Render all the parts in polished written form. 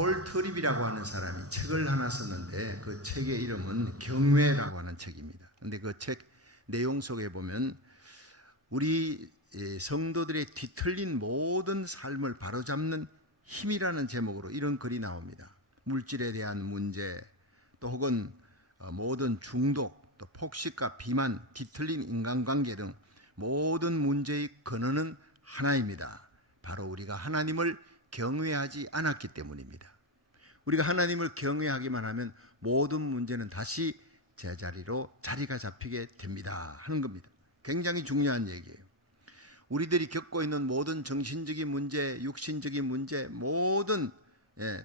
폴 트립이라고 하는 사람이 책을 하나 썼는데 그 책의 이름은 경외라고 하는 책입니다. 그런데 그 책 내용 속에 보면 우리 성도들의 뒤틀린 모든 삶을 바로잡는 힘이라는 제목으로 이런 글이 나옵니다. 물질에 대한 문제, 또 혹은 모든 중독, 또 폭식과 비만, 뒤틀린 인간관계 등 모든 문제의 근원은 하나입니다. 바로 우리가 하나님을 경외하지 않았기 때문입니다. 우리가 하나님을 경외하기만 하면 모든 문제는 다시 제자리로 자리가 잡히게 됩니다 하는 겁니다. 굉장히 중요한 얘기예요. 우리들이 겪고 있는 모든 정신적인 문제, 육신적인 문제, 모든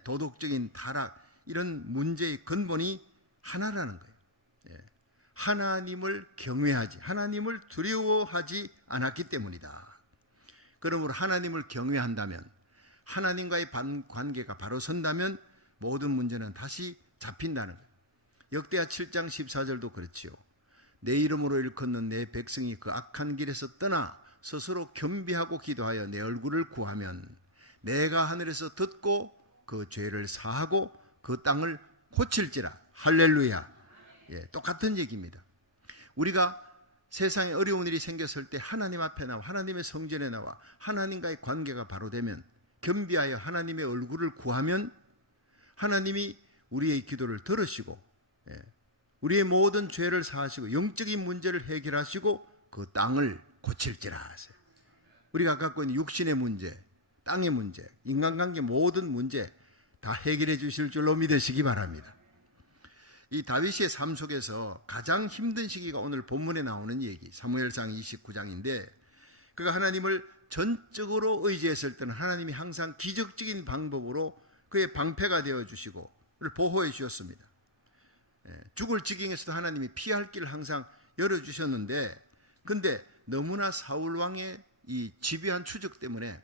도덕적인 타락, 이런 문제의 근본이 하나라는 거예요. 하나님을 경외하지, 하나님을 두려워하지 않았기 때문이다. 그러므로 하나님을 경외한다면, 하나님과의 관계가 바로 선다면 모든 문제는 다시 잡힌다는 거예요. 역대하 7장 14절도 그렇지요. 내 이름으로 일컫는 내 백성이 그 악한 길에서 떠나 스스로 겸비하고 기도하여 내 얼굴을 구하면 내가 하늘에서 듣고 그 죄를 사하고 그 땅을 고칠지라. 할렐루야. 똑같은 얘기입니다. 우리가 세상에 어려운 일이 생겼을 때 하나님 앞에 나와 하나님의 성전에 나와 하나님과의 관계가 바로 되면, 겸비하여 하나님의 얼굴을 구하면 하나님이 우리의 기도를 들으시고 우리의 모든 죄를 사하시고 영적인 문제를 해결하시고 그 땅을 고칠지라 하세요. 우리가 갖고 있는 육신의 문제, 땅의 문제, 인간관계 모든 문제 다 해결해 주실 줄로 믿으시기 바랍니다. 이 다윗의 삶 속에서 가장 힘든 시기가 오늘 본문에 나오는 얘기, 사무엘상 29장인데 그가 하나님을 전적으로 의지했을 때는 하나님이 항상 기적적인 방법으로 그의 방패가 되어주시고 그를 보호해 주셨습니다. 죽을 지경에서도 하나님이 피할 길을 항상 열어주셨는데, 근데 너무나 사울 왕의 이 집요한 추적 때문에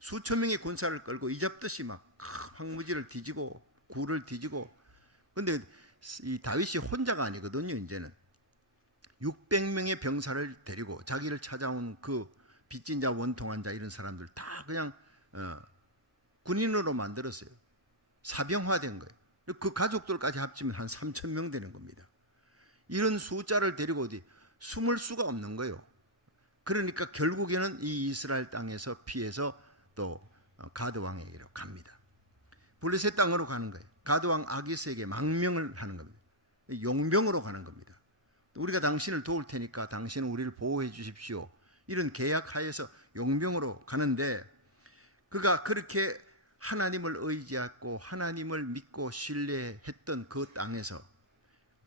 수천 명의 군사를 끌고 이잡듯이 막 황무지를 뒤지고 굴을 뒤지고, 근데 이 다윗이 혼자가 아니거든요. 이제는 600명의 병사를 데리고 자기를 찾아온 그 빚진 자, 원통한 자, 이런 사람들 다 그냥 군인으로 만들었어요. 사병화된 거예요. 그 가족들까지 합치면 한 3,000명 되는 겁니다. 이런 숫자를 데리고 어디 숨을 수가 없는 거예요. 그러니까 결국에는 이 이스라엘 땅에서 피해서 또 가드 왕에게로 갑니다. 블레셋 땅으로 가는 거예요. 가드 왕 아기스에게 망명을 하는 겁니다. 용병으로 가는 겁니다. 우리가 당신을 도울 테니까 당신은 우리를 보호해 주십시오. 이런 계약 하에서 용병으로 가는데, 그가 그렇게 하나님을 의지하고 하나님을 믿고 신뢰했던 그 땅에서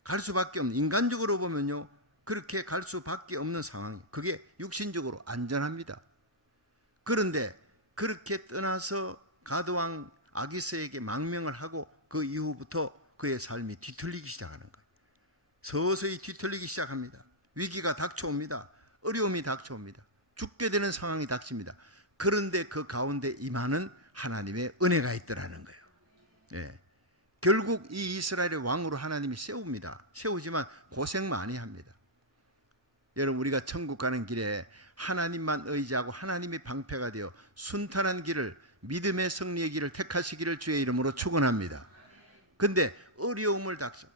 갈 수밖에 없는, 인간적으로 보면요 그렇게 갈 수밖에 없는 상황이, 그게 육신적으로 안전합니다. 그런데 그렇게 떠나서 가드왕 아기스에게 망명을 하고 그 이후부터 그의 삶이 뒤틀리기 시작하는 거예요. 서서히 뒤틀리기 시작합니다. 위기가 닥쳐옵니다. 어려움이 닥쳐옵니다. 죽게 되는 상황이 닥칩니다. 그런데 그 가운데 임하는 하나님의 은혜가 있더라는 거예요. 결국 이 이스라엘의 왕으로 하나님이 세웁니다. 세우지만 고생 많이 합니다. 여러분, 우리가 천국 가는 길에 하나님만 의지하고 하나님의 방패가 되어 순탄한 길을, 믿음의 승리의 길을 택하시기를 주의 이름으로 축원합니다. 근데 어려움을 닥쳐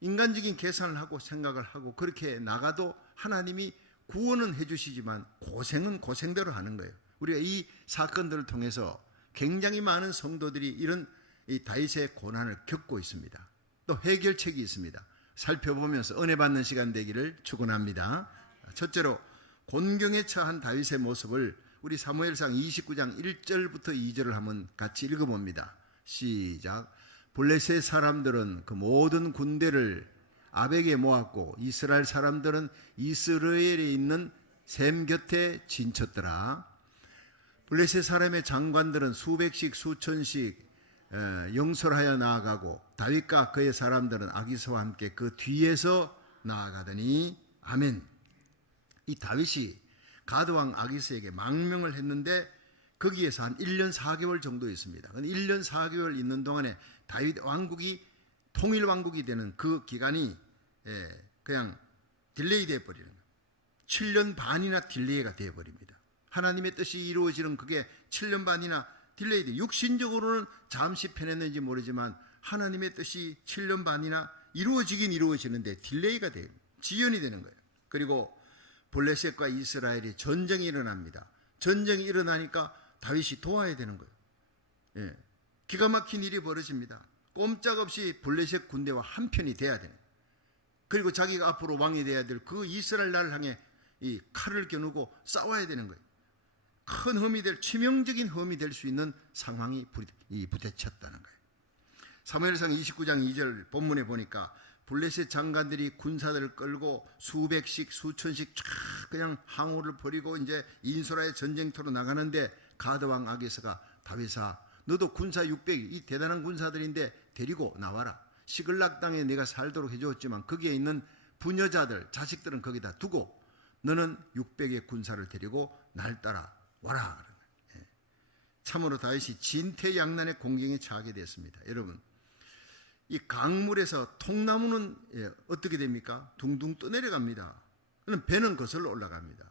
인간적인 계산을 하고 생각을 하고 그렇게 나가도 하나님이 구원은 해주시지만 고생은 고생대로 하는 거예요. 우리가 이 사건들을 통해서 굉장히 많은 성도들이 이런 이 다윗의 고난을 겪고 있습니다. 또 해결책이 있습니다. 살펴보면서 은혜 받는 시간 되기를 축원합니다. 첫째로 곤경에 처한 다윗의 모습을 우리 사무엘상 29장 1절부터 2절을 한번 같이 읽어봅니다. 시작. 블레셋 사람들은 그 모든 군대를 아벡에 모았고 이스라엘 사람들은 이스라엘에 있는 셈 곁에 진쳤더라. 블레셋 사람의 장관들은 수백씩 수천씩 영설하여 나아가고 다윗과 그의 사람들은 아기스와 함께 그 뒤에서 나아가더니 아멘. 이 다윗이 가드왕 아기스에게 망명을 했는데 거기에서 한 1년 4개월 정도 있습니다. 1년 4개월 있는 동안에 다윗 왕국이 통일 왕국이 되는 그 기간이 그냥 딜레이 되어버리는 거예요. 7년 반이나 딜레이가 되어버립니다. 하나님의 뜻이 이루어지는 그게 7년 반이나 딜레이 돼. 육신적으로는 잠시 편했는지 모르지만 하나님의 뜻이 7년 반이나 이루어지긴 이루어지는데 딜레이가 돼요. 지연이 되는 거예요. 그리고 블레셋과 이스라엘이 전쟁이 일어납니다. 전쟁이 일어나니까 다윗이 도와야 되는 거예요. 예. 기가 막힌 일이 벌어집니다. 꼼짝없이 블레셋 군대와 한편이 돼야 되는 거예요. 그리고 자기가 앞으로 왕이 돼야 될 그 이스라엘 나라를 향해 이 칼을 겨누고 싸워야 되는 거예요. 큰 험이 될, 치명적인 험이 될 수 있는 상황이 부딪혔다는 거예요. 사무엘상 29장 2절 본문에 보니까 블레셋 장관들이 군사들을 끌고 수백씩 수천씩 쫙 그냥 항우를 벌이고 이제 인소라의 전쟁터로 나가는데 가드왕 아기스가 다윗아 너도 군사 600 이 대단한 군사들인데 데리고 나와라. 시글락 땅에 내가 살도록 해주었지만 거기에 있는 부녀자들 자식들은 거기다 두고 너는 600의 군사를 데리고 날 따라 와라. 참으로 다윗이 진퇴양난의 공경에 처하게 됐습니다. 여러분 이 강물에서 통나무는 어떻게 됩니까? 둥둥 떠내려갑니다. 그럼 배는 거슬러 올라갑니다.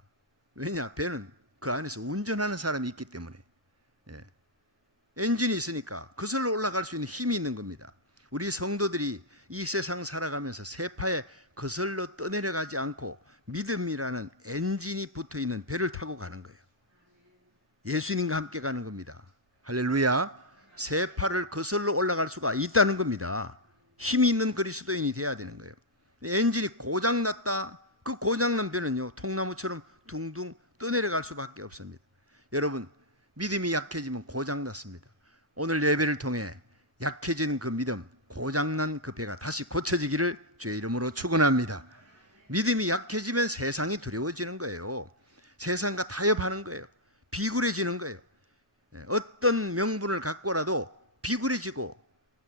왜냐? 배는 그 안에서 운전하는 사람이 있기 때문에 엔진이 있으니까 거슬러 올라갈 수 있는 힘이 있는 겁니다. 우리 성도들이 이 세상 살아가면서 세파에 거슬러 떠내려가지 않고 믿음이라는 엔진이 붙어있는 배를 타고 가는 거예요. 예수님과 함께 가는 겁니다. 할렐루야. 세파를 거슬러 올라갈 수가 있다는 겁니다. 힘이 있는 그리스도인이 돼야 되는 거예요. 엔진이 고장났다. 그 고장난 배는요 통나무처럼 둥둥 떠내려갈 수밖에 없습니다. 여러분 믿음이 약해지면 고장났습니다. 오늘 예배를 통해 약해진 그 믿음, 고장난 그 배가 다시 고쳐지기를 주의 이름으로 축원합니다. 믿음이 약해지면 세상이 두려워지는 거예요. 세상과 타협하는 거예요. 비굴해지는 거예요. 어떤 명분을 갖고라도 비굴해지고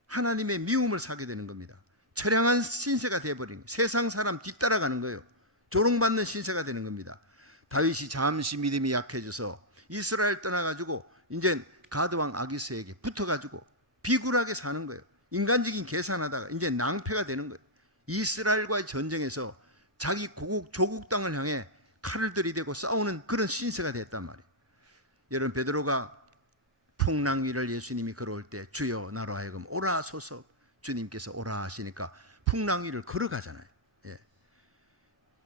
하나님의 미움을 사게 되는 겁니다. 처량한 신세가 되어버리는 거예요. 세상 사람 뒤따라가는 거예요. 조롱받는 신세가 되는 겁니다. 다윗이 잠시 믿음이 약해져서 이스라엘 떠나가지고 이제 가드왕 아기스에게 붙어가지고 비굴하게 사는 거예요. 인간적인 계산하다가 이제 낭패가 되는 거예요. 이스라엘과의 전쟁에서 자기 조국 땅을 향해 칼을 들이대고 싸우는 그런 신세가 됐단 말이에요. 여러분 베드로가 풍랑 위를 예수님이 걸어올 때 주여 나로 하여금 오라 하소서 주님께서 오라 하시니까 풍랑 위를 걸어가잖아요.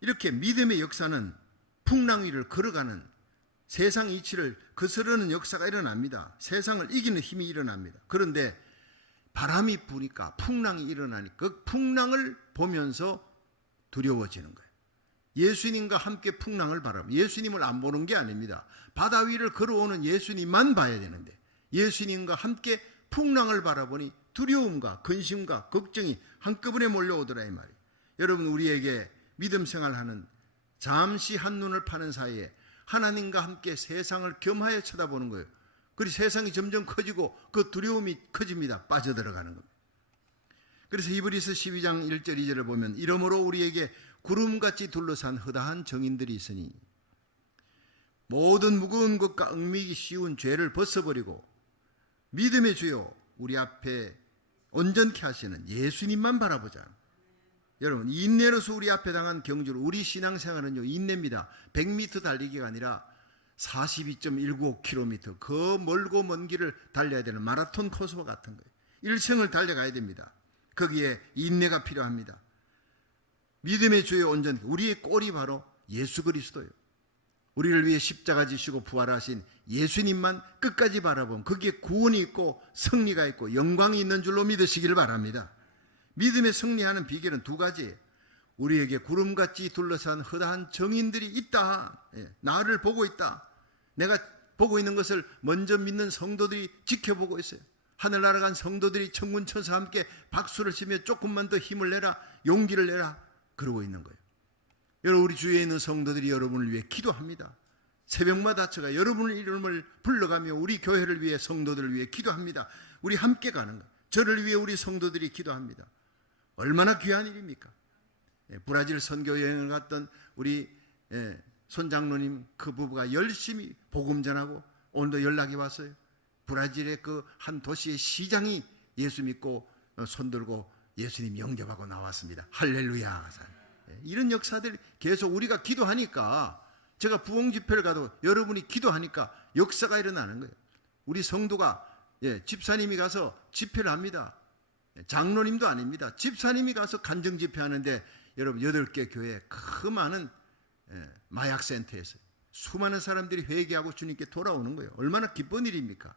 이렇게 믿음의 역사는 풍랑 위를 걸어가는 세상 이치를 거스르는 역사가 일어납니다. 세상을 이기는 힘이 일어납니다. 그런데 바람이 부니까 풍랑이 일어나니까 그 풍랑을 보면서 두려워지는 거예요. 예수님과 함께 풍랑을 바라보면 예수님을 안 보는 게 아닙니다. 바다 위를 걸어오는 예수님만 봐야 되는데 예수님과 함께 풍랑을 바라보니 두려움과 근심과 걱정이 한꺼번에 몰려오더라 이 말이에요. 여러분 우리에게 믿음 생활하는 잠시 한눈을 파는 사이에 하나님과 함께 세상을 겸하여 쳐다보는 거예요. 그리고 세상이 점점 커지고 그 두려움이 커집니다. 빠져들어가는 겁니다. 그래서 히브리서 12장 1절 2절을 보면 이러므로 우리에게 구름같이 둘러싼 허다한 정인들이 있으니 모든 무거운 것과 얽매이기 쉬운 죄를 벗어버리고 믿음의 주요 우리 앞에 온전케 하시는 예수님만 바라보자. 여러분 인내로서 우리 앞에 당한 경주로 우리 신앙생활은요 인내입니다. 100m 달리기가 아니라 42.195km 그 멀고 먼 길을 달려야 되는 마라톤 코스와 같은 거예요. 일생을 달려가야 됩니다. 거기에 인내가 필요합니다. 믿음의 주의 온전 우리의 꼴이 바로 예수 그리스도예요. 우리를 위해 십자가 지시고 부활하신 예수님만 끝까지 바라보면 거기에 구원이 있고 승리가 있고 영광이 있는 줄로 믿으시기를 바랍니다. 믿음의 승리하는 비결은 두 가지예요. 우리에게 구름같이 둘러싼 허다한 정인들이 있다. 나를 보고 있다. 내가 보고 있는 것을 먼저 믿는 성도들이 지켜보고 있어요. 하늘나라 간 성도들이 천군천사와 함께 박수를 치며 조금만 더 힘을 내라, 용기를 내라 그러고 있는 거예요. 여러분 우리 주위에 있는 성도들이 여러분을 위해 기도합니다. 새벽마다 제가 여러분의 이름을 불러가며 우리 교회를 위해 성도들을 위해 기도합니다. 우리 함께 가는 거예요. 저를 위해 우리 성도들이 기도합니다. 얼마나 귀한 일입니까? 브라질 선교 여행을 갔던 우리 손장로님 그 부부가 열심히 복음 전하고 오늘도 연락이 왔어요. 브라질의 그 한 도시의 시장이 예수 믿고 손들고 예수님 영접하고 나왔습니다. 할렐루야. 이런 역사들 계속 우리가 기도하니까 제가 부흥 집회를 가도 여러분이 기도하니까 역사가 일어나는 거예요. 우리 성도가 집사님이 가서 집회를 합니다. 장로님도 아닙니다. 집사님이 가서 간증 집회하는데 여러분 8개 교회 그 많은 마약센터에서 수많은 사람들이 회개하고 주님께 돌아오는 거예요. 얼마나 기쁜 일입니까?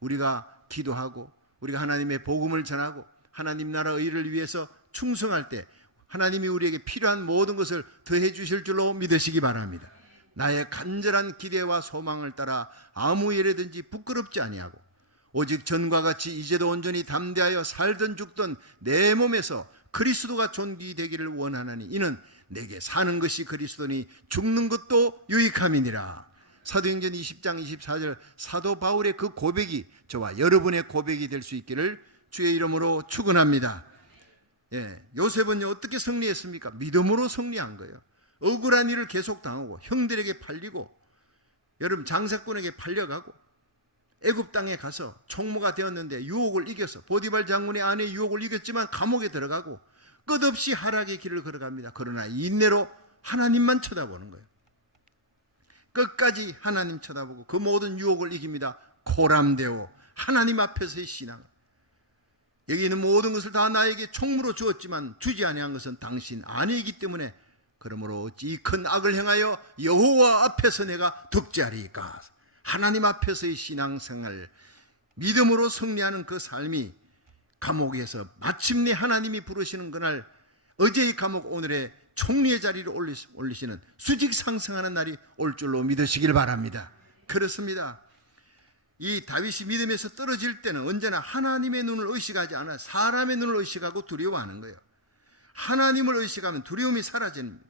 우리가 기도하고 우리가 하나님의 복음을 전하고 하나님 나라 의를 위해서 충성할 때 하나님이 우리에게 필요한 모든 것을 더해 주실 줄로 믿으시기 바랍니다. 나의 간절한 기대와 소망을 따라 아무 일에든지 부끄럽지 아니하고 오직 전과 같이 이제도 온전히 담대하여 살든 죽든 내 몸에서 그리스도가 존귀되기를 원하나니 이는 내게 사는 것이 그리스도니 죽는 것도 유익함이니라. 사도행전 20장 24절 사도 바울의 그 고백이 저와 여러분의 고백이 될 수 있기를 주의 이름으로 축원합니다. 요셉은 어떻게 승리했습니까? 믿음으로 승리한 거예요. 억울한 일을 계속 당하고 형들에게 팔리고 여러분 장사꾼에게 팔려가고 애굽 땅에 가서 총무가 되었는데 유혹을 이겨서 보디발 장군의 아내의 유혹을 이겼지만 감옥에 들어가고 끝없이 하락의 길을 걸어갑니다. 그러나 인내로 하나님만 쳐다보는 거예요. 끝까지 하나님 쳐다보고 그 모든 유혹을 이깁니다. 코람데오 하나님 앞에서의 신앙. 여기 있는 모든 것을 다 나에게 총무로 주었지만 주지 아니한 것은 당신 아니기 때문에 그러므로 어찌 이 큰 악을 행하여 여호와 앞에서 내가 득죄하리까. 하나님 앞에서의 신앙생활 믿음으로 승리하는 그 삶이 감옥에서 마침내 하나님이 부르시는 그날 어제의 감옥 오늘의 총리의 자리를 올리시는 수직 상승하는 날이 올 줄로 믿으시길 바랍니다. 그렇습니다. 이 다윗이 믿음에서 떨어질 때는 언제나 하나님의 눈을 의식하지 않아 사람의 눈을 의식하고 두려워하는 거예요. 하나님을 의식하면 두려움이 사라집니다.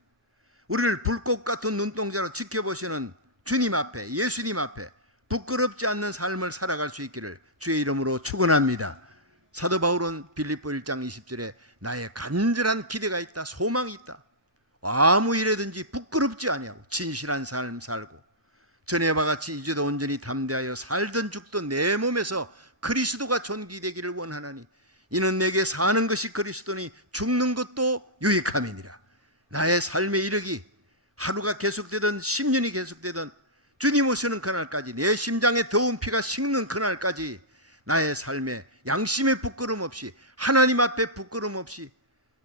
우리를 불꽃 같은 눈동자로 지켜보시는 주님 앞에 예수님 앞에 부끄럽지 않는 삶을 살아갈 수 있기를 주의 이름으로 축원합니다. 사도 바울은 빌립보 1장 20절에 나의 간절한 기대가 있다 소망이 있다 아무 일에든지 부끄럽지 아니하고 진실한 삶 살고 전에와 같이 이제도 온전히 담대하여 살든 죽든 내 몸에서 그리스도가 존귀되기를 원하나니 이는 내게 사는 것이 그리스도니 죽는 것도 유익함이니라. 나의 삶의 이르기 하루가 계속되든 10년이 계속되든 주님 오시는 그날까지 내 심장에 더운 피가 식는 그날까지 나의 삶에 양심의 부끄럼 없이 하나님 앞에 부끄럼 없이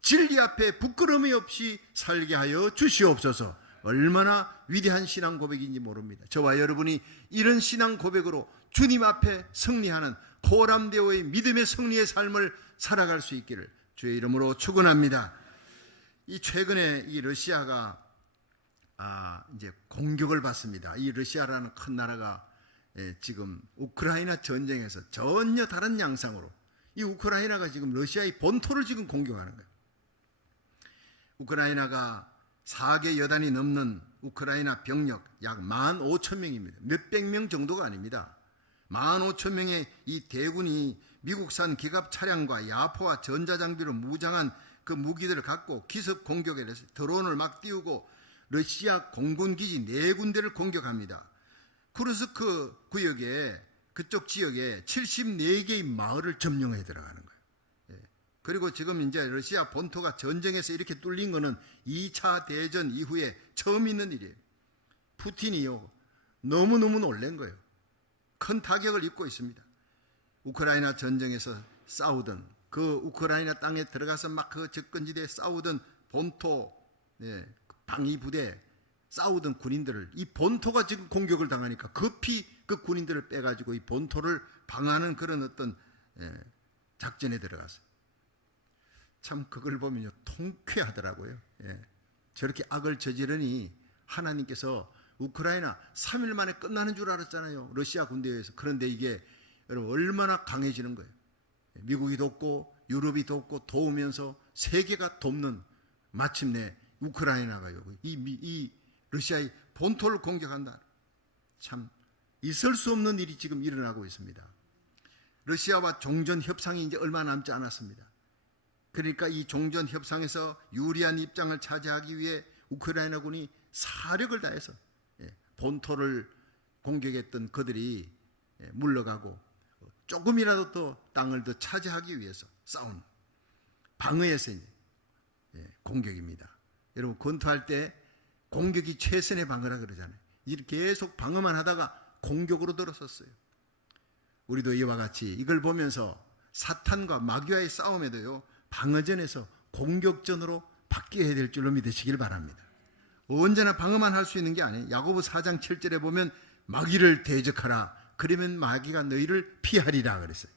진리 앞에 부끄러움이 없이 살게 하여 주시옵소서. 얼마나 위대한 신앙 고백인지 모릅니다. 저와 여러분이 이런 신앙 고백으로 주님 앞에 승리하는 코람데오의 믿음의 승리의 삶을 살아갈 수 있기를 주의 이름으로 축원합니다. 이 최근에 이 러시아가 이제 공격을 받습니다. 이 러시아라는 큰 나라가 지금 우크라이나 전쟁에서 전혀 다른 양상으로 이 우크라이나가 지금 러시아의 본토를 지금 공격하는 거예요. 우크라이나가 4개 여단이 넘는 우크라이나 병력 약 15,000명입니다. 몇백 명 정도가 아닙니다. 15,000명의 이 대군이 미국산 기갑 차량과 야포와 전자장비로 무장한 그 무기들을 갖고 기습 공격에 대해서 드론을 막 띄우고 러시아 공군기지 4군데를 공격합니다. 쿠르스크 구역에 그쪽 지역에 74개의 마을을 점령해 들어가는 거예요. 그리고 지금 이제 러시아 본토가 전쟁에서 이렇게 뚫린 거는 2차 대전 이후에 처음 있는 일이에요. 푸틴이요 너무너무 놀란 거예요. 큰 타격을 입고 있습니다. 우크라이나 전쟁에서 싸우던 그 우크라이나 땅에 들어가서 막 그 접근지대에 싸우던 본토 방위부대 싸우던 군인들을 이 본토가 지금 공격을 당하니까 급히 그 군인들을 빼가지고 이 본토를 방어하는 그런 어떤 작전에 들어갔어요. 참 그걸 보면요 통쾌하더라고요. 저렇게 악을 저지르니 하나님께서 우크라이나 3일 만에 끝나는 줄 알았잖아요. 러시아 군대에 의해서. 그런데 이게 여러분 얼마나 강해지는 거예요. 미국이 돕고 유럽이 돕고 도우면서 세계가 돕는 마침내 우크라이나가요. 이 러시아의 본토를 공격한다. 참 있을 수 없는 일이 지금 일어나고 있습니다. 러시아와 종전 협상이 이제 얼마 남지 않았습니다. 그러니까 이 종전 협상에서 유리한 입장을 차지하기 위해 우크라이나군이 사력을 다해서 본토를 공격했던 그들이 물러가고 조금이라도 더 땅을 더 차지하기 위해서 싸우는 방어에서 공격입니다. 여러분 권투할 때 공격이 최선의 방어라 그러잖아요. 이렇게 계속 방어만 하다가 공격으로 들어섰어요. 우리도 이와 같이 이걸 보면서 사탄과 마귀와의 싸움에도요, 방어전에서 공격전으로 바뀌어야 될 줄로 믿으시길 바랍니다. 언제나 방어만 할 수 있는 게 아니에요. 야고보 4장 7절에 보면 마귀를 대적하라. 그러면 마귀가 너희를 피하리라 그랬어요.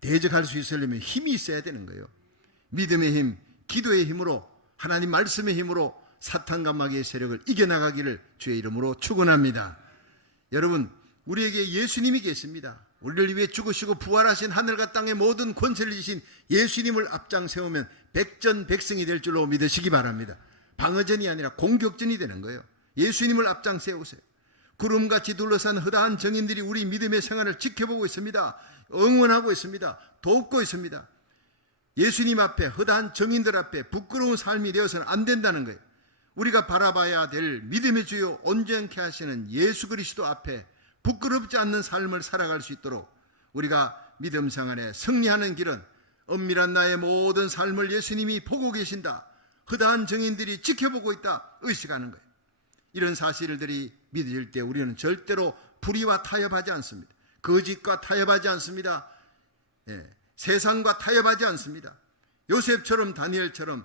대적할 수 있으려면 힘이 있어야 되는 거예요. 믿음의 힘, 기도의 힘으로, 하나님 말씀의 힘으로 사탄과 마귀의 세력을 이겨나가기를 주의 이름으로 축원합니다. 여러분, 우리에게 예수님이 계십니다. 우리를 위해 죽으시고 부활하신 하늘과 땅의 모든 권세를 지신 예수님을 앞장 세우면 백전백승이 될 줄로 믿으시기 바랍니다. 방어전이 아니라 공격전이 되는 거예요. 예수님을 앞장 세우세요. 구름같이 둘러싼 허다한 정인들이 우리 믿음의 생활을 지켜보고 있습니다. 응원하고 있습니다. 돕고 있습니다. 예수님 앞에, 허다한 정인들 앞에 부끄러운 삶이 되어서는 안 된다는 거예요. 우리가 바라봐야 될 믿음의 주요 온전케 하시는 예수 그리스도 앞에 부끄럽지 않는 삶을 살아갈 수 있도록 우리가 믿음 생활에 승리하는 길은 엄밀한 나의 모든 삶을 예수님이 보고 계신다, 허다한 정인들이 지켜보고 있다 의식하는 거예요. 이런 사실들이 믿어질 때 우리는 절대로 불의와 타협하지 않습니다. 거짓과 타협하지 않습니다. 세상과 타협하지 않습니다. 요셉처럼, 다니엘처럼,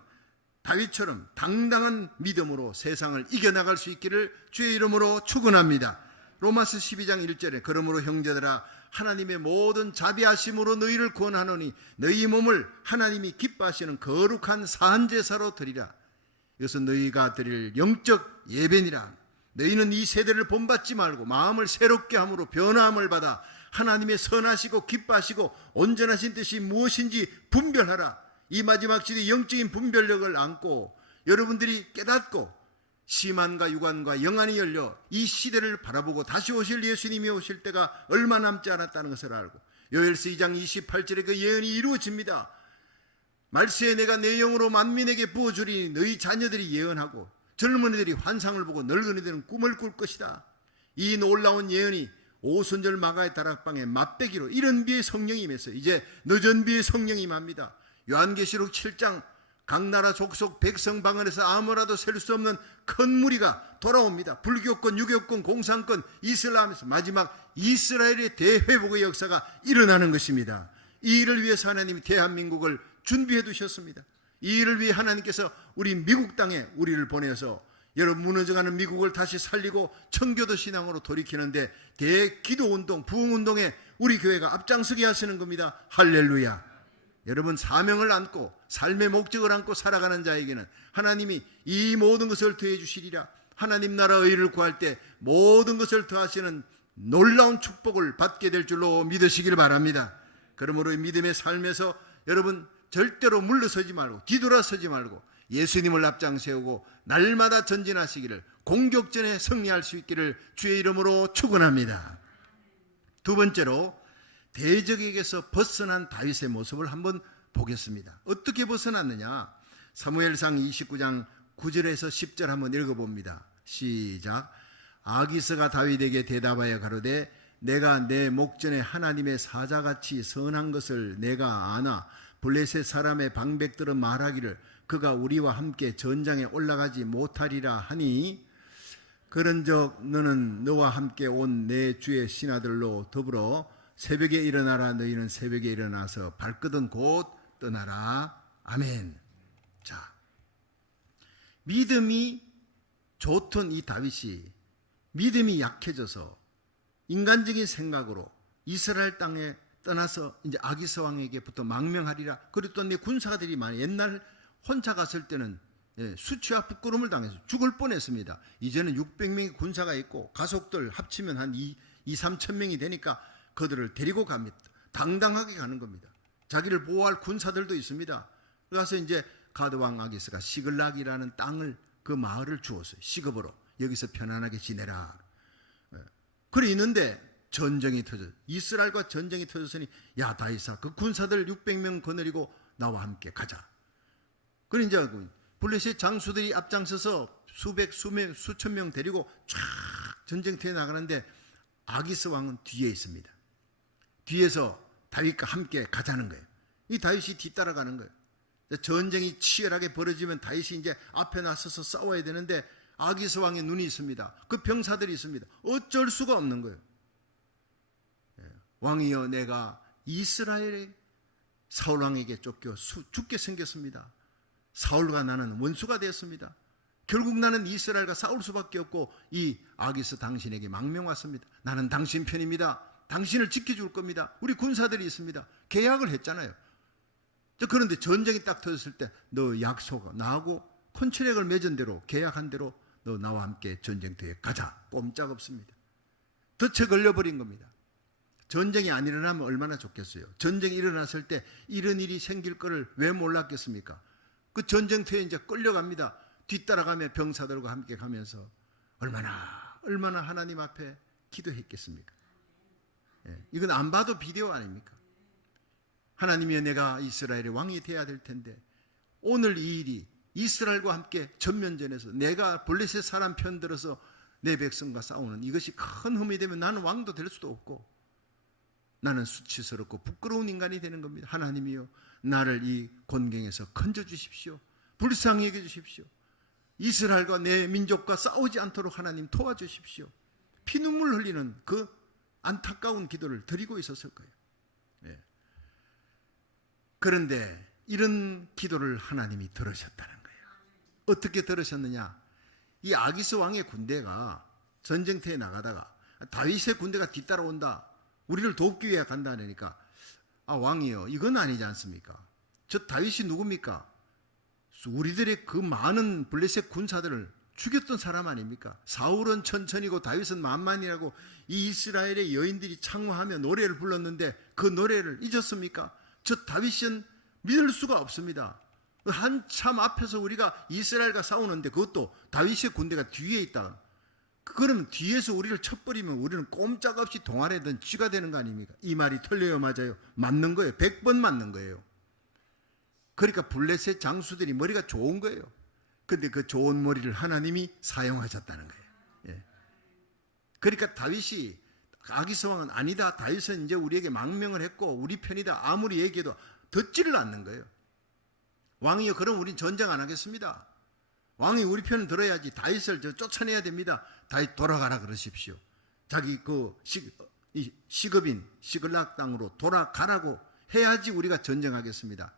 다윗처럼 당당한 믿음으로 세상을 이겨나갈 수 있기를 주의 이름으로 축원합니다. 로마서 12장 1절에 그러므로 형제들아 하나님의 모든 자비하심으로 너희를 구원하노니 너희 몸을 하나님이 기뻐하시는 거룩한 산제사로 드리라. 이것은 너희가 드릴 영적 예배니라. 너희는 이 세대를 본받지 말고 마음을 새롭게 함으로 변화함을 받아 하나님의 선하시고 기뻐하시고 온전하신 뜻이 무엇인지 분별하라. 이 마지막 시대 영적인 분별력을 안고 여러분들이 깨닫고 심한과 유관과 영안이 열려 이 시대를 바라보고 다시 오실 예수님이 오실 때가 얼마 남지 않았다는 것을 알고 요엘서 2장 28절에 그 예언이 이루어집니다. 말세에 내가 내 영으로 만민에게 부어주리니 너희 자녀들이 예언하고 젊은이들이 환상을 보고 늙은이들은 꿈을 꿀 것이다. 이 놀라운 예언이 오순절 마가의 다락방에 맛배기로 이른 비의 성령이 임했어요. 이제 늦은 비의 성령이 임합니다. 요한계시록 7장 각 나라 족속 백성 방언에서 아무라도 셀 수 없는 큰 무리가 돌아옵니다. 불교권, 유교권, 공산권, 이슬람에서 마지막 이스라엘의 대회복의 역사가 일어나는 것입니다. 이 일을 위해서 하나님이 대한민국을 준비해 두셨습니다. 이 일을 위해 하나님께서 우리 미국 땅에 우리를 보내서 여러분 무너져가는 미국을 다시 살리고 청교도 신앙으로 돌이키는데 대기도운동, 부흥운동에 우리 교회가 앞장서게 하시는 겁니다. 할렐루야. 여러분 사명을 안고 삶의 목적을 안고 살아가는 자에게는 하나님이 이 모든 것을 더해 주시리라. 하나님 나라 의를 구할 때 모든 것을 더하시는 놀라운 축복을 받게 될 줄로 믿으시길 바랍니다. 그러므로 믿음의 삶에서 여러분 절대로 물러서지 말고 뒤돌아서지 말고 예수님을 앞장 세우고 날마다 전진하시기를, 공격전에 승리할 수 있기를 주의 이름으로 축원합니다. 두 번째로 대적에게서 벗어난 다윗의 모습을 한번 보겠습니다. 어떻게 벗어났느냐? 사무엘상 29장 9절에서 10절 한번 읽어봅니다. 시작. 아기스가 다윗에게 대답하여 가로되 내가 내 목전에 하나님의 사자같이 선한 것을 내가 아나 블레셋 사람의 방백들은 말하기를 그가 우리와 함께 전장에 올라가지 못하리라 하니 그런즉 너는 너와 함께 온 내 주의 신하들로 더불어 새벽에 일어나라. 너희는 새벽에 일어나서 발끝은 곧 떠나라. 아멘. 자, 믿음이 좋던 이 다윗이 믿음이 약해져서 인간적인 생각으로 이스라엘 땅에 떠나서 이제 아기스 왕에게부터 망명하리라. 그리고 또 내 군사들이 많이 옛날 혼자 갔을 때는 수치와 부끄러움을 당해서 죽을 뻔했습니다. 이제는 600명의 군사가 있고 가속들 합치면 한 2-3천 명이 되니까 그들을 데리고 갑니다. 당당하게 가는 겁니다. 자기를 보호할 군사들도 있습니다. 그래서 이제 가드왕 아기스가 시글락이라는 땅을, 그 마을을 주었어요. 시급으로 여기서 편안하게 지내라. 그래 있는데 전쟁이 터져, 이스라엘과 전쟁이 터졌으니 야 다윗아 그 군사들 600명 거느리고 나와 함께 가자. 그래 이제 블레셋 장수들이 앞장서서 수천 명 데리고 쫙 전쟁터에 나가는데 아기스 왕은 뒤에 있습니다. 뒤에서 다윗과 함께 가자는 거예요. 이 다윗이 뒤따라가는 거예요. 전쟁이 치열하게 벌어지면 다윗이 이제 앞에 나서서 싸워야 되는데 아기스 왕의 눈이 있습니다. 그 병사들이 있습니다. 어쩔 수가 없는 거예요. 왕이여, 내가 이스라엘의 사울왕에게 쫓겨 죽게 생겼습니다. 사울과 나는 원수가 되었습니다. 결국 나는 이스라엘과 싸울 수밖에 없고 이 아기스 당신에게 망명 왔습니다. 나는 당신 편입니다. 당신을 지켜줄 겁니다. 우리 군사들이 있습니다. 계약을 했잖아요. 그런데 전쟁이 딱 터졌을 때 너 약속, 나하고 컨트랙을 맺은 대로, 계약한 대로 너 나와 함께 전쟁터에 가자. 꼼짝없습니다. 덫에 걸려버린 겁니다. 전쟁이 안 일어나면 얼마나 좋겠어요. 전쟁이 일어났을 때 이런 일이 생길 거를 왜 몰랐겠습니까? 그 전쟁터에 이제 끌려갑니다. 뒤따라가며 병사들과 함께 가면서 얼마나 하나님 앞에 기도했겠습니까? 예, 이건 안 봐도 비디오 아닙니까? 하나님이여, 내가 이스라엘의 왕이 돼야 될 텐데 오늘 이 일이 이스라엘과 함께 전면전에서 내가 블레셋 사람 편들어서 내 백성과 싸우는 이것이 큰 흠이 되면 나는 왕도 될 수도 없고 나는 수치스럽고 부끄러운 인간이 되는 겁니다. 하나님이여, 나를 이 곤경에서 건져주십시오. 불쌍히 여겨주십시오. 이스라엘과 내 민족과 싸우지 않도록 하나님 도와주십시오. 피눈물 흘리는 그 안타까운 기도를 드리고 있었을 거예요. 네. 그런데 이런 기도를 하나님이 들으셨다는 거예요. 어떻게 들으셨느냐? 이 아기스 왕의 군대가 전쟁터에 나가다가 다윗의 군대가 뒤따라온다, 우리를 돕기 위해 간다 하니까, 아, 왕이요, 이건 아니지 않습니까? 저 다윗이 누굽니까? 우리들의 그 많은 블레셋 군사들을 죽였던 사람 아닙니까? 사울은 천천히고 다윗은 만만이라고 이 이스라엘의 여인들이 창화하며 노래를 불렀는데 그 노래를 잊었습니까? 저 다윗은 믿을 수가 없습니다. 한참 앞에서 우리가 이스라엘과 싸우는데 그것도 다윗의 군대가 뒤에 있다. 그러면 뒤에서 우리를 쳐버리면 우리는 꼼짝없이 동아리든 쥐가 되는 거 아닙니까? 이 말이 틀려요, 맞아요? 맞는 거예요. 100번 맞는 거예요. 그러니까 블레셋 장수들이 머리가 좋은 거예요. 근데 그 좋은 머리를 하나님이 사용하셨다는 거예요. 예. 그러니까 다윗이, 아기스 왕은 아니다, 다윗은 이제 우리에게 망명을 했고 우리 편이다 아무리 얘기해도 듣지를 않는 거예요. 왕이요, 그럼 우린 전쟁 안 하겠습니다. 왕이 우리 편을 들어야지. 다윗을 쫓아내야 됩니다. 다윗 돌아가라 그러십시오. 자기 그 시급인 시글락 땅으로 돌아가라고 해야지 우리가 전쟁하겠습니다.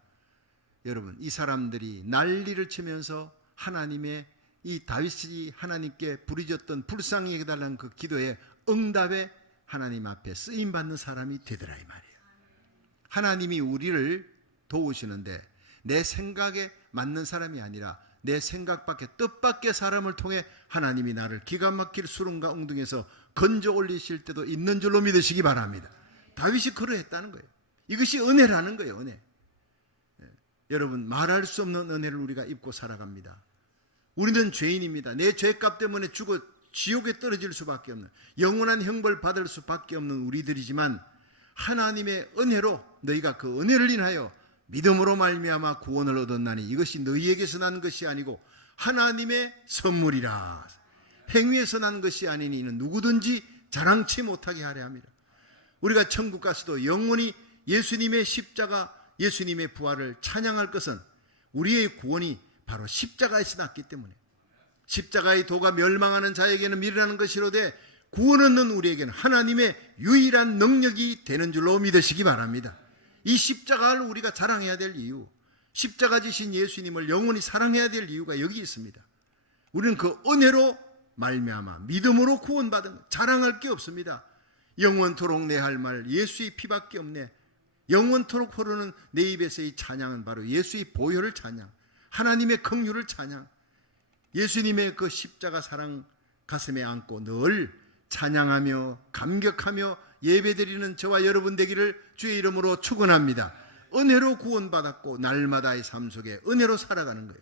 여러분, 이 사람들이 난리를 치면서 하나님의 이 다윗이 하나님께 부르짖었던 불쌍히 여겨달라는 그 기도의 응답에 하나님 앞에 쓰임받는 사람이 되더라 이 말이에요. 하나님이 우리를 도우시는데 내 생각에 맞는 사람이 아니라 내 생각밖에 뜻밖의 사람을 통해 하나님이 나를 기가 막힐 수렁과 엉덩이에서 건져 올리실 때도 있는 줄로 믿으시기 바랍니다. 다윗이 그러했다는 거예요. 이것이 은혜라는 거예요. 은혜. 여러분, 말할 수 없는 은혜를 우리가 입고 살아갑니다. 우리는 죄인입니다. 내 죄값 때문에 죽어 지옥에 떨어질 수밖에 없는, 영원한 형벌 받을 수밖에 없는 우리들이지만 하나님의 은혜로 너희가 그 은혜를 인하여 믿음으로 말미암아 구원을 얻었나니 이것이 너희에게서 난 것이 아니고 하나님의 선물이라. 행위에서 난 것이 아니니 이는 누구든지 자랑치 못하게 하려 합니다. 우리가 천국 가서도 영원히 예수님의 십자가, 예수님의 부활을 찬양할 것은 우리의 구원이 바로 십자가에서 났기 때문에, 십자가의 도가 멸망하는 자에게는 미련한 것이로되 구원 얻는 우리에게는 하나님의 유일한 능력이 되는 줄로 믿으시기 바랍니다. 이 십자가를 우리가 자랑해야 될 이유, 십자가 지신 예수님을 영원히 사랑해야 될 이유가 여기 있습니다. 우리는 그 은혜로 말미암아 믿음으로 구원받은 것, 자랑할 게 없습니다. 영원토록 내 할 말 예수의 피밖에 없네. 영원토록 흐르는 내 입에서의 찬양은 바로 예수의 보혈을 찬양, 하나님의 긍휼을 찬양, 예수님의 그 십자가 사랑 가슴에 안고 늘 찬양하며 감격하며 예배드리는 저와 여러분 되기를 주의 이름으로 축원합니다. 은혜로 구원받았고 날마다의 삶 속에 은혜로 살아가는 거예요.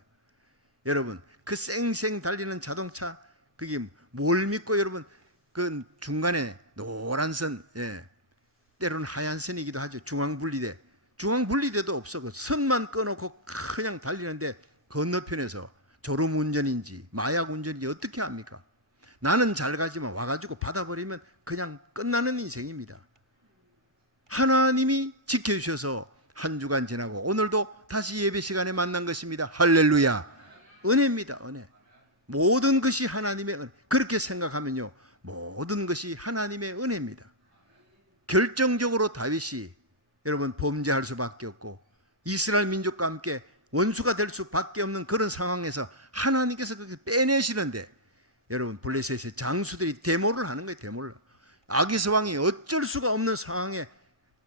여러분, 그 쌩쌩 달리는 자동차, 그게 뭘 믿고 여러분, 그 중간에 노란 선, 때로는 하얀 선이기도 하죠. 중앙분리대. 중앙분리대도 없어. 그 선만 꺼놓고 그냥 달리는데 건너편에서 졸음운전인지 마약운전인지 어떻게 합니까? 나는 잘 가지만 와가지고 받아버리면 그냥 끝나는 인생입니다. 하나님이 지켜주셔서 한 주간 지나고 오늘도 다시 예배 시간에 만난 것입니다. 할렐루야. 은혜입니다. 은혜. 모든 것이 하나님의 은혜. 그렇게 생각하면요, 모든 것이 하나님의 은혜입니다. 결정적으로 다윗이 여러분 범죄할 수밖에 없고 이스라엘 민족과 함께 원수가 될 수밖에 없는 그런 상황에서 하나님께서 그렇게 빼내시는데 여러분 블레셋의 장수들이 데모를 하는 거예요. 데모를. 아기스 왕이 어쩔 수가 없는 상황에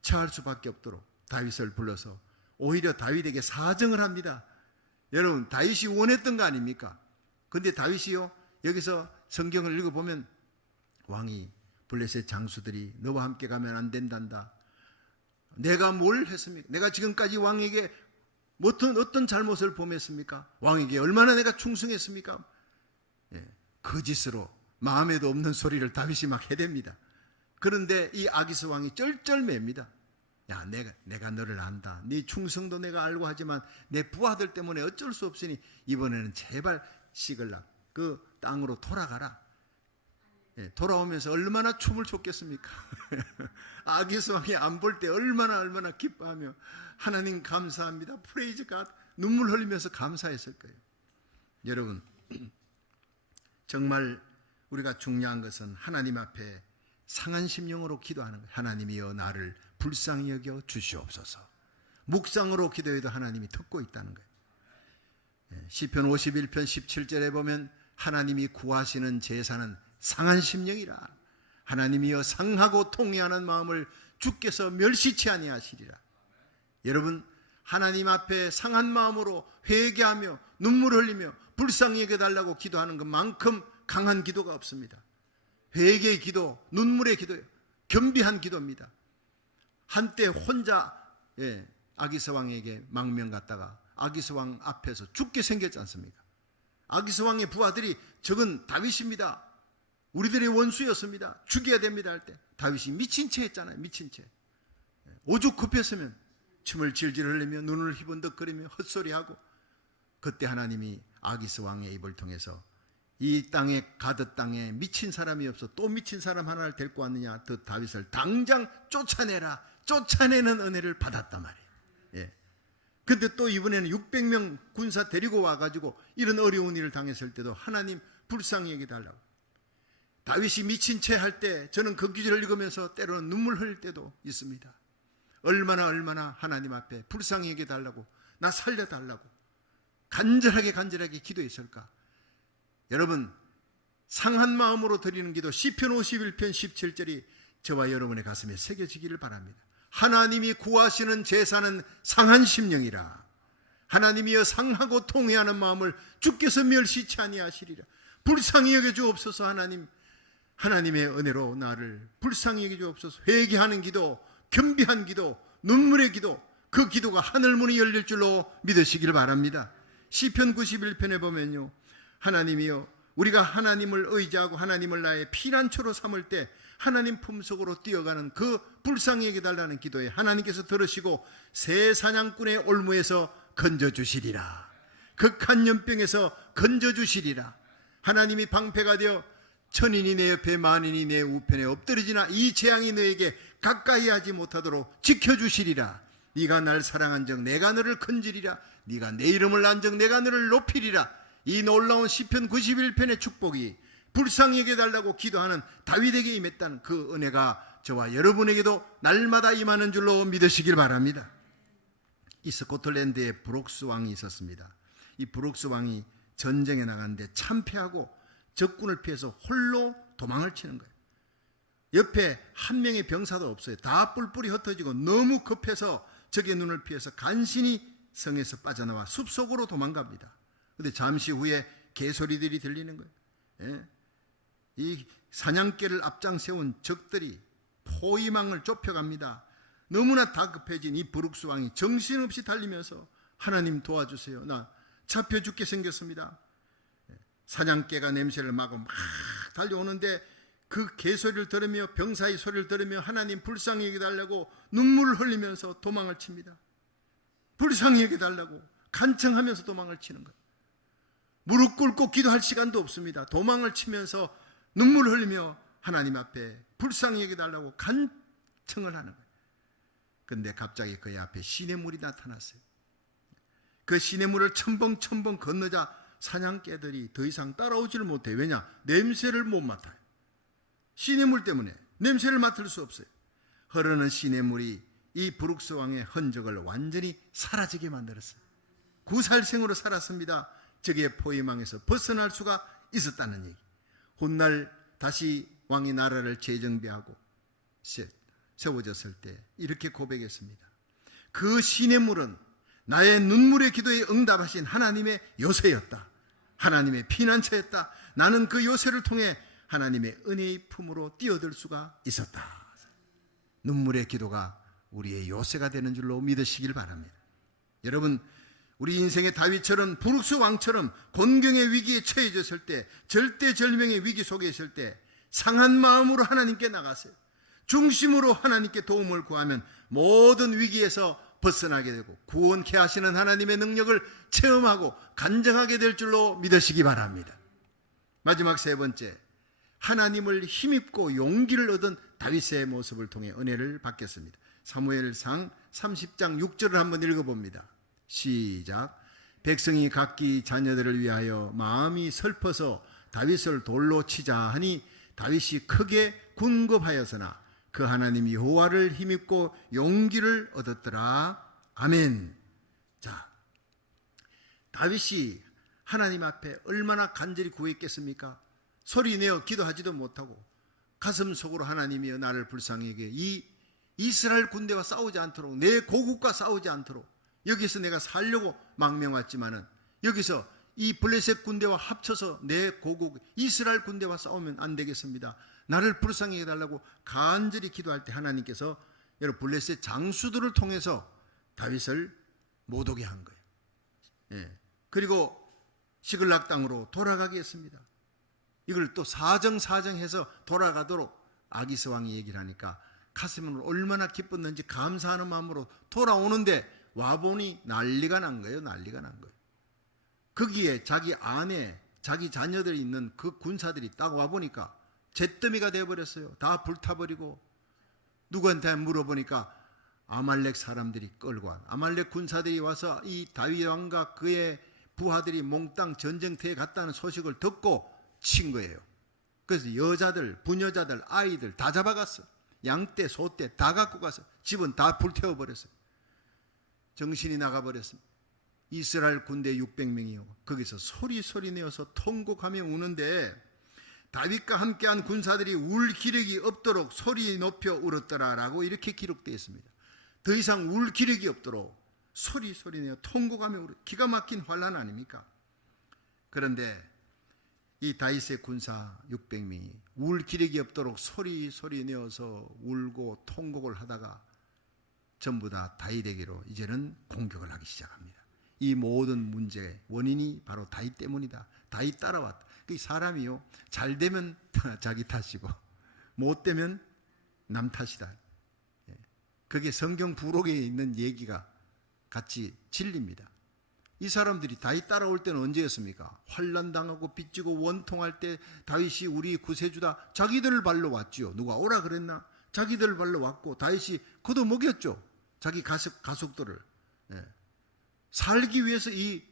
처할 수밖에 없도록 다윗을 불러서 오히려 다윗에게 사정을 합니다. 여러분 다윗이 원했던 거 아닙니까? 근데 다윗이요 여기서 성경을 읽어보면 왕이 블레셋 장수들이 너와 함께 가면 안 된단다. 내가 뭘 했습니까? 내가 지금까지 왕에게 어떤 잘못을 범했습니까? 왕에게 얼마나 내가 충성했습니까? 거짓으로 마음에도 없는 소리를 다윗이 막 해댑니다. 그런데 이 아기스 왕이 쩔쩔맵니다. 야, 내가 너를 안다. 네 충성도 내가 알고 하지만 내 부하들 때문에 어쩔 수 없으니 이번에는 제발 시글락 그 땅으로 돌아가라. 돌아오면서 얼마나 춤을 췄겠습니까? 아기스 왕이 안 볼 때 얼마나 기뻐하며 하나님 감사합니다. 프레이즈 갓 눈물 흘리면서 감사했을 거예요. 여러분 정말 우리가 중요한 것은 하나님 앞에 상한 심령으로 기도하는 거예요. 하나님이여 나를 불쌍히 여겨 주시옵소서. 묵상으로 기도해도 하나님이 듣고 있다는 거예요. 시편 51편 17절에 보면 하나님이 구하시는 제사는 상한 심령이라. 하나님이여 상하고 통회하는 마음을 주께서 멸시치 아니하시리라. 여러분 하나님 앞에 상한 마음으로 회개하며 눈물 흘리며 불쌍히 여겨달라고 기도하는 것만큼 강한 기도가 없습니다. 회개의 기도, 눈물의 기도예요. 겸비한 기도입니다. 한때 혼자 아기스 왕에게 망명 갔다가 아기스 왕 앞에서 죽게 생겼지 않습니까? 아기스 왕의 부하들이 저건 다윗입니다. 우리들의 원수였습니다. 죽여야 됩니다 할 때 다윗이 미친 채 했잖아요. 미친 채. 오죽 급했으면 침을 질질 흘리며 눈을 희번덕거리며 헛소리하고 그때 하나님이 아기스 왕의 입을 통해서 이 땅에 가드 땅에 미친 사람이 없어 또 미친 사람 하나를 데리고 왔느냐 그 다윗을 당장 쫓아내라. 쫓아내는 은혜를 받았단 말이에요. 근데 또 이번에는 600명 군사 데리고 와가지고 이런 어려운 일을 당했을 때도 하나님 불쌍히 여겨달라고. 다윗이 미친 채 할 때 저는 그 구절을 읽으면서 때로는 눈물 흘릴 때도 있습니다. 얼마나 하나님 앞에 불쌍히 여겨달라고 나 살려달라고 간절하게 기도했을까. 여러분 상한 마음으로 드리는 기도 시편 51편 17절이 저와 여러분의 가슴에 새겨지기를 바랍니다. 하나님이 구하시는 제사는 상한 심령이라. 하나님이여 상하고 통회하는 마음을 주께서 멸시치 아니하시리라. 불쌍히 여겨주옵소서. 하나님의 은혜로 나를 불쌍히 여겨주옵소서. 회개하는 기도, 겸비한 기도, 눈물의 기도, 그 기도가 하늘문이 열릴 줄로 믿으시길 바랍니다. 시편 91편에 보면요 하나님이여 우리가 하나님을 의지하고 하나님을 나의 피난처로 삼을 때 하나님 품속으로 뛰어가는 그 불쌍히 여겨달라는 기도에 하나님께서 들으시고 새 사냥꾼의 올무에서 건져주시리라. 극한 연병에서 건져주시리라. 하나님이 방패가 되어 천인이 내 옆에 만인이 내 우편에 엎드리지나 이 재앙이 너에게 가까이 하지 못하도록 지켜주시리라. 네가 날 사랑한즉 내가 너를 건지리라. 네가 내 이름을 안즉 내가 너를 높이리라. 이 놀라운 시편 91편의 축복이 불쌍히 여겨달라고 기도하는 다윗에게 임했다는 그 은혜가 저와 여러분에게도 날마다 임하는 줄로 믿으시길 바랍니다. 이 스코틀랜드에 브룩스 왕이 있었습니다. 이 브룩스 왕이 전쟁에 나갔는데 참패하고 적군을 피해서 홀로 도망을 치는 거예요. 옆에 한 명의 병사도 없어요. 다 뿔뿔이 흩어지고 너무 급해서 적의 눈을 피해서 간신히 성에서 빠져나와 숲속으로 도망갑니다. 그런데 잠시 후에 개소리들이 들리는 거예요. 이 사냥개를 앞장 세운 적들이 포위망을 좁혀갑니다. 너무나 다급해진 이 브룩스 왕이 정신없이 달리면서 하나님 도와주세요. 나 잡혀 죽게 생겼습니다. 사냥개가 냄새를 맡고 막 달려오는데 그 개소리를 들으며 병사의 소리를 들으며 하나님 불쌍히 여겨달라고 눈물을 흘리면서 도망을 칩니다. 불쌍히 여겨달라고 간청하면서 도망을 치는 거예요. 무릎 꿇고 기도할 시간도 없습니다. 도망을 치면서 눈물을 흘리며 하나님 앞에 불쌍히 여겨달라고 간청을 하는 거예요. 그런데 갑자기 그의 앞에 시냇물이 나타났어요. 그 시냇물을 첨벙첨벙 건너자 사냥개들이 더 이상 따라오지를 못해요. 왜냐? 냄새를 못 맡아요. 시냇물 때문에 냄새를 맡을 수 없어요. 흐르는 시냇물이 이 브룩스 왕의 흔적을 완전히 사라지게 만들었어요. 구살생으로 살았습니다. 적의 포위망에서 벗어날 수가 있었다는 얘기. 훗날 다시 왕이 나라를 재정비하고 세워졌을 때 이렇게 고백했습니다. 그 시냇물은 나의 눈물의 기도에 응답하신 하나님의 요새였다. 하나님의 피난처였다. 나는 그 요새를 통해 하나님의 은혜의 품으로 뛰어들 수가 있었다. 눈물의 기도가 우리의 요새가 되는 줄로 믿으시길 바랍니다. 여러분, 우리 인생의 다윗처럼 브룩스 왕처럼 곤경의 위기에 처해졌을 때, 절대절명의 위기 속에 있을 때 상한 마음으로 하나님께 나가세요. 중심으로 하나님께 도움을 구하면 모든 위기에서 벗어나게 되고 구원케 하시는 하나님의 능력을 체험하고 간증하게 될 줄로 믿으시기 바랍니다. 마지막 세 번째, 하나님을 힘입고 용기를 얻은 다윗의 모습을 통해 은혜를 받겠습니다. 사무엘상 30장 6절을 한번 읽어봅니다. 시작. 백성이 각기 자녀들을 위하여 마음이 슬퍼서 다윗을 돌로 치자 하니 다윗이 크게 군급하였으나 그 하나님 여호와를 힘입고 용기를 얻었더라. 아멘. 자, 다윗이 하나님 앞에 얼마나 간절히 구했겠습니까? 소리내어 기도하지도 못하고 가슴 속으로 하나님이여 나를 불쌍히 여겨 이 이스라엘 군대와 싸우지 않도록, 내 고국과 싸우지 않도록, 여기서 내가 살려고 망명했지만은 여기서 이 블레셋 군대와 합쳐서 내 고국 이스라엘 군대와 싸우면 안 되겠습니다. 나를 불쌍히 해달라고 간절히 기도할 때 하나님께서 여러분 블레셋 장수들을 통해서 다윗을 못 오게 한 거예요. 예. 그리고 시글락 땅으로 돌아가게 했습니다. 이걸 또 사정해서 돌아가도록 아기스 왕이 얘기를 하니까 가슴으로 얼마나 기뻤는지 감사하는 마음으로 돌아오는데 와보니 난리가 난 거예요. 난리가 난 거예요. 거기에 자기 아내, 자기 자녀들이 있는 그 군사들이 딱 와보니까 잿더미가 되어버렸어요. 다 불타버리고 누구한테 물어보니까 아말렉 사람들이 끌고 와. 아말렉 군사들이 와서 이 다윗 왕과 그의 부하들이 몽땅 전쟁터에 갔다는 소식을 듣고 친 거예요. 그래서 여자들, 부녀자들, 아이들 다 잡아갔어. 양떼, 소떼 다 갖고 가서 집은 다 불태워버렸어요. 정신이 나가버렸습니다. 이스라엘 군대 600명이요. 거기서 소리 내어서 통곡하며 우는데 다윗과 함께한 군사들이 울 기력이 없도록 소리 높여 울었더라라고 이렇게 기록되어 있습니다. 더 이상 울 기력이 없도록 소리내어 통곡하며 울어. 기가 막힌 환란 아닙니까? 그런데 이 다윗의 군사 600명이 울 기력이 없도록 소리내어서 울고 통곡을 하다가 전부 다 다윗에게로 이제는 공격을 하기 시작합니다. 이 모든 문제의 원인이 바로 다윗 때문이다. 다윗 따라왔다. 그 사람이요, 잘 되면 자기 탓이고 못 되면 남 탓이다. 그게 성경 부록에 있는 얘기가 같이 진리입니다. 이 사람들이 다윗 따라올 때는 언제였습니까? 환난당하고 빚지고 원통할 때 다윗이 우리 구세주다. 자기들 발로 왔지요. 누가 오라 그랬나? 자기들 발로 왔고 다윗이 걷어먹였죠. 자기 가족들을. 살기 위해서 이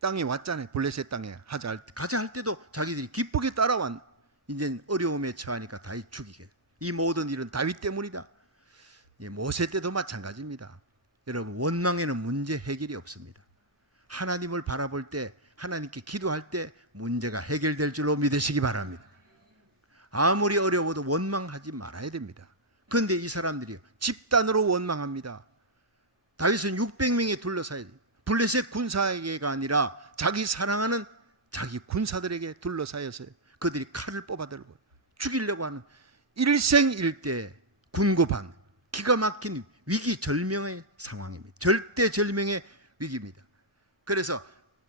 땅에 왔잖아요. 블레셋 땅에 가자 할 때도 자기들이 기쁘게 따라왔. 이제 어려움에 처하니까 다윗 죽이게. 이 모든 일은 다윗 때문이다. 모세 때도 마찬가지입니다. 여러분, 원망에는 문제 해결이 없습니다. 하나님을 바라볼 때, 하나님께 기도할 때 문제가 해결될 줄로 믿으시기 바랍니다. 아무리 어려워도 원망하지 말아야 됩니다. 그런데 이 사람들이요, 집단으로 원망합니다. 다윗은 600명이 둘러싸여 블레셋 군사에게가 아니라 자기 사랑하는 자기 군사들에게 둘러싸여서요, 그들이 칼을 뽑아들고 죽이려고 하는 일생일대 군고반 기가 막힌 위기절명의 상황입니다. 절대절명의 위기입니다. 그래서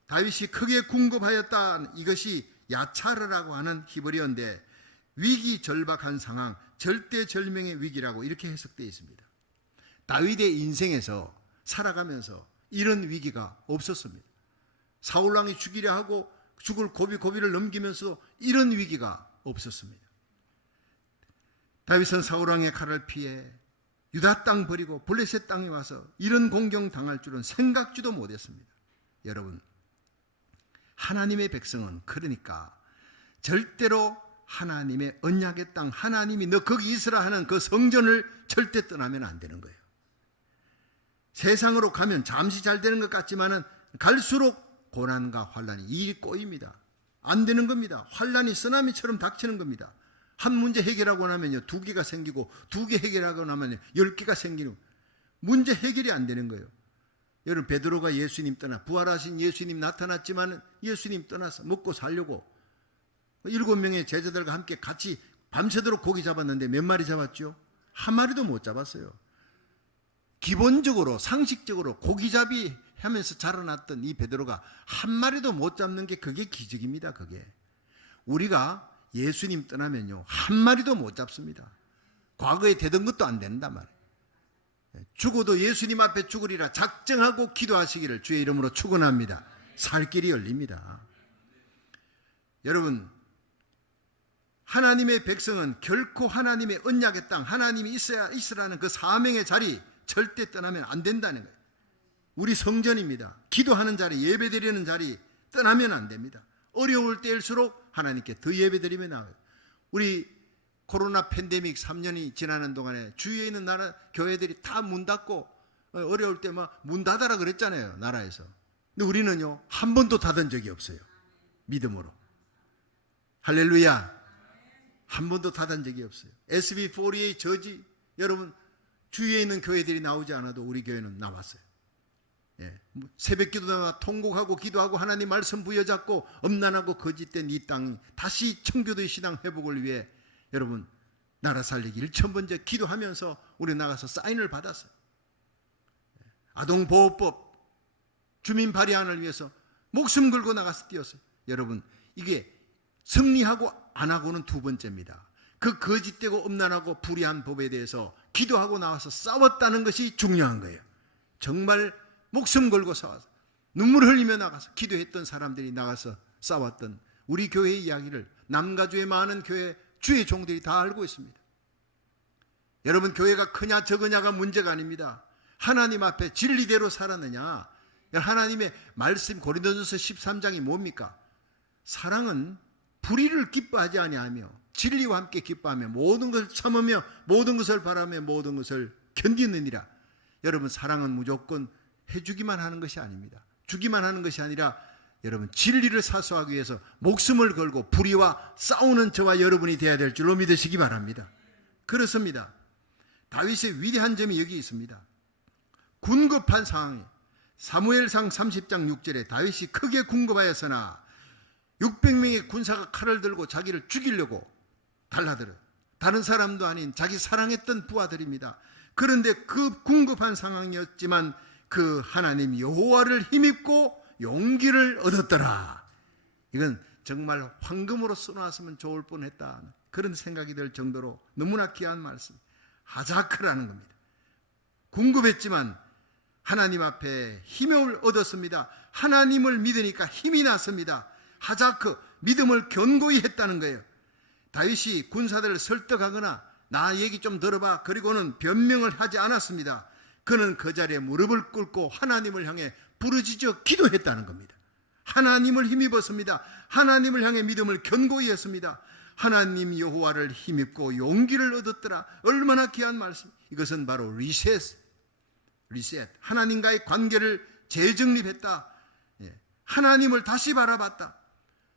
다윗이 크게 군급하였다. 이것이 야차르라고 하는 히브리어인데 위기절박한 상황, 절대절명의 위기라고 이렇게 해석되어 있습니다. 다윗의 인생에서 살아가면서 이런 위기가 없었습니다. 사울왕이 죽이려 하고 죽을 고비를 넘기면서 이런 위기가 없었습니다. 다윗은 사울왕의 칼을 피해 유다 땅 버리고 블레셋 땅에 와서 이런 공경 당할 줄은 생각지도 못했습니다. 여러분, 하나님의 백성은 그러니까 절대로 하나님의 언약의 땅, 하나님이 너 거기 있으라 하는 그 성전을 절대 떠나면 안 되는 거예요. 세상으로 가면 잠시 잘 되는 것 같지만은 갈수록 고난과 환란이 일이 꼬입니다. 안 되는 겁니다. 환란이 쓰나미처럼 닥치는 겁니다. 한 문제 해결하고 나면요 2개가 생기고 2개 해결하고 나면 10개가 생기는, 문제 해결이 안 되는 거예요. 여러분, 베드로가 예수님 떠나, 부활하신 예수님 나타났지만 예수님 떠나서 먹고 살려고 7명의 제자들과 함께 같이 밤새도록 고기 잡았는데 몇 마리 잡았죠? 한 마리도 못 잡았어요. 기본적으로 상식적으로 고기잡이 하면서 자라났던 이 베드로가 한 마리도 못 잡는 게 그게 기적입니다. 그게 우리가 예수님 떠나면요 한 마리도 못 잡습니다. 과거에 되던 것도 안 된단 말이에요. 죽어도 예수님 앞에 죽으리라 작정하고 기도하시기를 주의 이름으로 축원합니다. 살 길이 열립니다. 여러분, 하나님의 백성은 결코 하나님의 언약의 땅, 하나님이 있으라는 그 사명의 자리 절대 떠나면 안 된다는 거예요. 우리 성전입니다. 기도하는 자리, 예배드리는 자리 떠나면 안 됩니다. 어려울 때일수록 하나님께 더 예배드리며 나아가요. 우리 코로나 팬데믹 3년이 지나는 동안에 주위에 있는 나라 교회들이 다 문 닫고 어려울 때 막 문 닫아라 그랬잖아요, 나라에서. 근데 우리는요 한 번도 닫은 적이 없어요. 믿음으로. 할렐루야. 한 번도 닫은 적이 없어요. SB48 저지, 여러분 주위에 있는 교회들이 나오지 않아도 우리 교회는 나왔어요. 새벽 기도나 통곡하고 기도하고 하나님 말씀 부여잡고 엄난하고 거짓된 이 땅 다시 청교도의 신앙 회복을 위해 여러분 나라 살리기 1,000번째 기도하면서 우리 나가서 사인을 받았어요. 아동보호법 주민 발의안을 위해서 목숨 걸고 나가서 뛰었어요. 여러분, 이게 승리하고 안 하고는 2번째입니다. 그 거짓되고 엄난하고 불의한 법에 대해서 기도하고 나와서 싸웠다는 것이 중요한 거예요. 정말 목숨 걸고 싸워서 눈물 흘리며 나가서 기도했던 사람들이 나가서 싸웠던 우리 교회의 이야기를 남가주의 많은 교회 주의 종들이 다 알고 있습니다. 여러분, 교회가 크냐 적으냐가 문제가 아닙니다. 하나님 앞에 진리대로 살았느냐. 하나님의 말씀 고린도전서 13장이 뭡니까? 사랑은 불의를 기뻐하지 아니하며 진리와 함께 기뻐하며 모든 것을 참으며 모든 것을 바라며 모든 것을 견디느니라. 여러분, 사랑은 무조건 해주기만 하는 것이 아닙니다. 주기만 하는 것이 아니라 여러분 진리를 사수하기 위해서 목숨을 걸고 불의와 싸우는 저와 여러분이 되어야 될 줄로 믿으시기 바랍니다. 그렇습니다. 다윗의 위대한 점이 여기 있습니다. 군급한 상황에 사무엘상 30장 6절에 다윗이 크게 군급하였으나 600명의 군사가 칼을 들고 자기를 죽이려고 달라들어요. 다른 사람도 아닌 자기 사랑했던 부하들입니다. 그런데 그 군급한 상황이었지만 그 하나님 여호와를 힘입고 용기를 얻었더라. 이건 정말 황금으로 써놨으면 좋을 뻔했다, 그런 생각이 들 정도로 너무나 귀한 말씀. 하자크라는 겁니다. 궁급했지만 하나님 앞에 힘을 얻었습니다. 하나님을 믿으니까 힘이 났습니다. 하자크, 믿음을 견고히 했다는 거예요. 다윗이 군사들을 설득하거나 나 얘기 좀 들어봐 그리고는 변명을 하지 않았습니다. 그는 그 자리에 무릎을 꿇고 하나님을 향해 부르짖어 기도했다는 겁니다. 하나님을 힘입었습니다. 하나님을 향해 믿음을 견고히 했습니다. 하나님 여호와를 힘입고 용기를 얻었더라. 얼마나 귀한 말씀. 이것은 바로 리셋. 하나님과의 관계를 재정립했다. 하나님을 다시 바라봤다.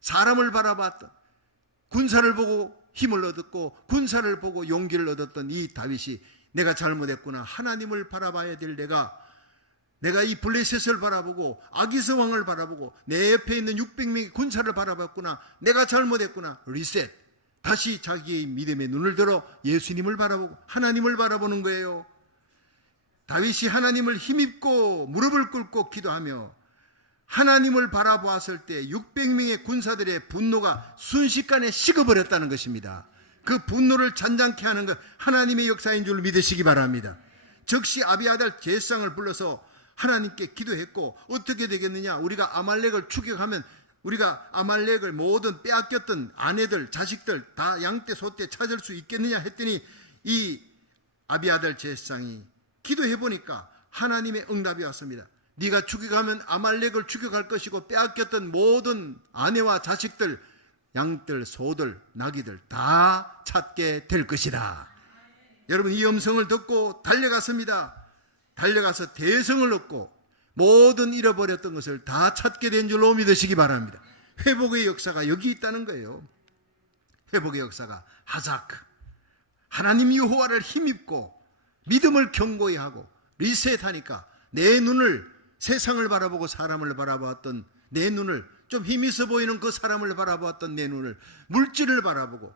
사람을 바라봤다. 군사를 보고 힘을 얻었고 군사를 보고 용기를 얻었던 이 다윗이 내가 잘못했구나. 하나님을 바라봐야 될 내가 이 블레셋을 바라보고 아기스 왕을 바라보고 내 옆에 있는 600명의 군사를 바라봤구나. 내가 잘못했구나. 리셋. 다시 자기의 믿음의 눈을 들어 예수님을 바라보고 하나님을 바라보는 거예요. 다윗이 하나님을 힘입고 무릎을 꿇고 기도하며 하나님을 바라보았을 때 600명의 군사들의 분노가 순식간에 식어버렸다는 것입니다. 그 분노를 잔잔케 하는 것 하나님의 역사인 줄 믿으시기 바랍니다. 즉시 아비아달 제사장을 불러서 하나님께 기도했고 어떻게 되겠느냐. 우리가 아말렉을 추격하면 우리가 아말렉을 모든 빼앗겼던 아내들 자식들 다 양떼 소떼 찾을 수 있겠느냐 했더니 이 아비아달 제사장이 기도해보니까 하나님의 응답이 왔습니다. 네가 추격하면 아말렉을 추격할 것이고 빼앗겼던 모든 아내와 자식들 양들, 소들, 나귀들 다 찾게 될 것이다. 여러분, 이 음성을 듣고 달려갔습니다. 달려가서 대성을 얻고 모든 잃어버렸던 것을 다 찾게 된 줄로 믿으시기 바랍니다. 회복의 역사가 여기 있다는 거예요. 회복의 역사가 하자크, 하나님 여호와를 힘입고 믿음을 견고히 하고 리셋하니까 내 눈을, 세상을 바라보고 사람을 바라보았던 내 눈을, 좀 힘이 있어 보이는 그 사람을 바라보았던 내 눈을, 물질을 바라보고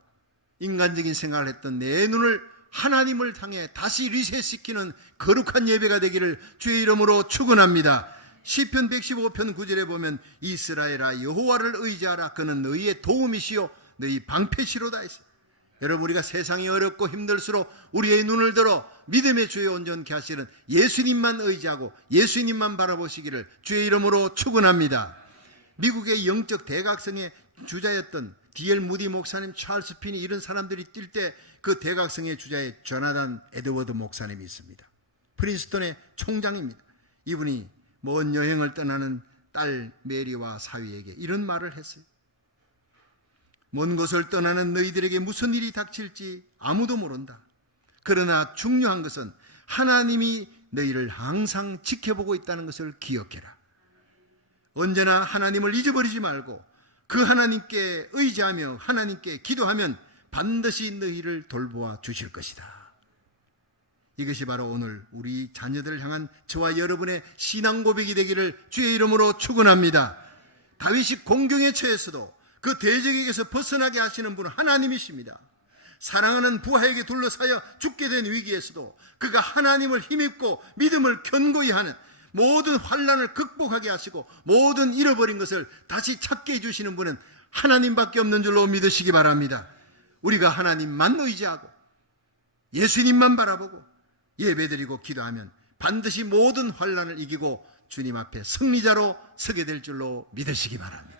인간적인 생각을 했던 내 눈을 하나님을 향해 다시 리셋시키는 거룩한 예배가 되기를 주의 이름으로 축원합니다. 시편 115편 9절에 보면 이스라엘아 여호와를 의지하라. 그는 너희의 도움이시요 너희 방패시로다 했어요. 여러분, 우리가 세상이 어렵고 힘들수록 우리의 눈을 들어 믿음의 주에 온전케 하시는 예수님만 의지하고 예수님만 바라보시기를 주의 이름으로 축원합니다. 미국의 영적 대각성의 주자였던 D.L. 무디 목사님, 찰스 피니, 이런 사람들이 뛸 때 그 대각성의 주자의 조나단 에드워드 목사님이 있습니다. 프린스턴의 총장입니다. 이분이 먼 여행을 떠나는 딸 메리와 사위에게 이런 말을 했어요. 먼 곳을 떠나는 너희들에게 무슨 일이 닥칠지 아무도 모른다. 그러나 중요한 것은 하나님이 너희를 항상 지켜보고 있다는 것을 기억해라. 언제나 하나님을 잊어버리지 말고 그 하나님께 의지하며 하나님께 기도하면 반드시 너희를 돌보아 주실 것이다. 이것이 바로 오늘 우리 자녀들을 향한 저와 여러분의 신앙 고백이 되기를 주의 이름으로 축원합니다. 다윗이 공경에 처해서도 그 대적에게서 벗어나게 하시는 분은 하나님이십니다. 사랑하는 부하에게 둘러싸여 죽게 된 위기에서도 그가 하나님을 힘입고 믿음을 견고히 하는, 모든 환난을 극복하게 하시고 모든 잃어버린 것을 다시 찾게 해주시는 분은 하나님밖에 없는 줄로 믿으시기 바랍니다. 우리가 하나님만 의지하고 예수님만 바라보고 예배드리고 기도하면 반드시 모든 환난을 이기고 주님 앞에 승리자로 서게 될 줄로 믿으시기 바랍니다.